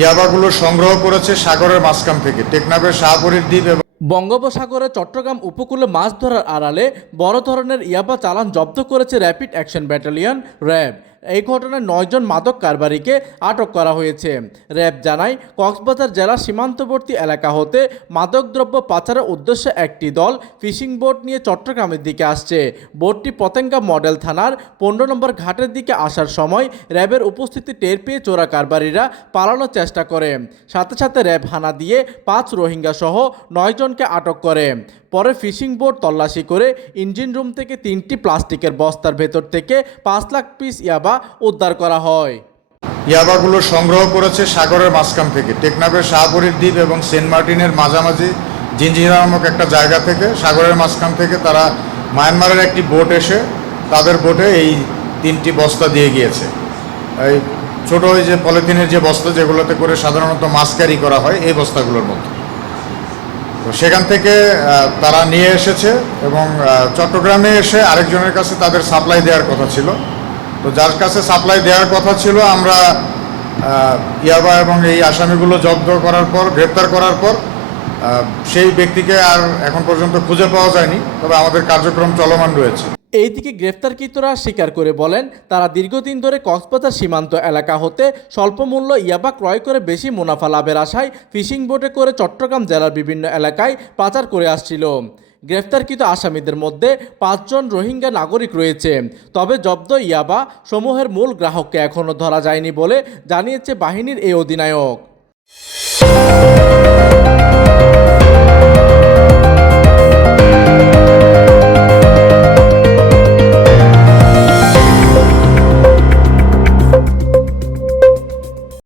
ইয়াবাগুলো সংগ্রহ করেছে সাগরের মাঝখান থেকে টেকনাফের শাহপরীর দ্বীপ এবং বঙ্গোপসাগরে চট্টগ্রাম উপকূলে মাছ ধরার আড়ালে বড় ধরনের ইয়াবা চালান জব্দ করেছে র্যাপিড অ্যাকশন ব্যাটালিয়ন র্যাব। এই ঘটনায় 9 জন মাদক কারবারিকে আটক করা হয়েছে। র্যাব জানায়, কক্সবাজার জেলার সীমান্তবর্তী এলাকা হতে মাদকদ্রব্য পাচারের উদ্দেশ্যে একটি দল ফিশিং বোট নিয়ে চট্টগ্রামের দিকে আসছে। বোটটি পতেঙ্গা মডেল থানার 15 নম্বর ঘাটের দিকে আসার সময় র্যাবের উপস্থিতি টের পেয়ে চোরা কারবারিরা পালানোর চেষ্টা করে। সাথে সাথে র্যাব হানা দিয়ে 5 রোহিঙ্গা সহ 9 জনকে আটক করে। পরে ফিশিং বোট তল্লাশি করে ইঞ্জিন রুম থেকে 3টি প্লাস্টিকের বস্তার ভেতর থেকে 5 লাখ পিস ইয়াবা উদ্ধার করা হয়। ইয়াবাগুলো সংগ্রহ করেছে সাগরের মাঝখান থেকে টেকনাফের শাহপরীর দ্বীপ এবং সেন্ট মার্টিনের মাঝামাঝি জিঞ্জিরা নামক একটা জায়গা থেকে সাগরের মাঝখান থেকে তারা মায়ানমারের একটি বোট এসে তাদের বোটে এই 3টি বস্তা দিয়ে গিয়েছে। এই ছোটো ওই যে পলিথিনের যে বস্তা যেগুলোতে করে সাধারণত মাছ ক্যারি করা হয় এই বস্তাগুলোর মতো। তো সেখান থেকে তারা নিয়ে এসেছে এবং চট্টগ্রামে এসে আরেকজনের কাছে তাদের সাপ্লাই দেওয়ার কথা ছিল। তো যার কাছে সাপ্লাই দেওয়ার কথা ছিল আমরা ইয়াবা এবং এই আসামিগুলো জব্দ করার পর গ্রেপ্তার করার পর সেই ব্যক্তিকে আর এখন পর্যন্ত খুঁজে পাওয়া যায়নি, তবে আমাদের কার্যক্রম চলমান রয়েছে। এইদিকে গ্রেফতারকৃতরা স্বীকার করে বলেন, তারা দীর্ঘদিন ধরে কক্সবাজার সীমান্ত এলাকা হতে স্বল্প মূল্য ইয়াবা ক্রয় করে বেশি মুনাফা লাভের আশায় ফিশিং বোটে করে চট্টগ্রাম জেলার বিভিন্ন এলাকায় পাচার করে আসছিল। গ্রেফতারকৃত আসামিদের মধ্যে 5 জন রোহিঙ্গা নাগরিক রয়েছে। তবে জব্দ ইয়াবা সমূহের মূল গ্রাহককে এখনও ধরা যায়নি বলে জানিয়েছে বাহিনীর এই অধিনায়ক।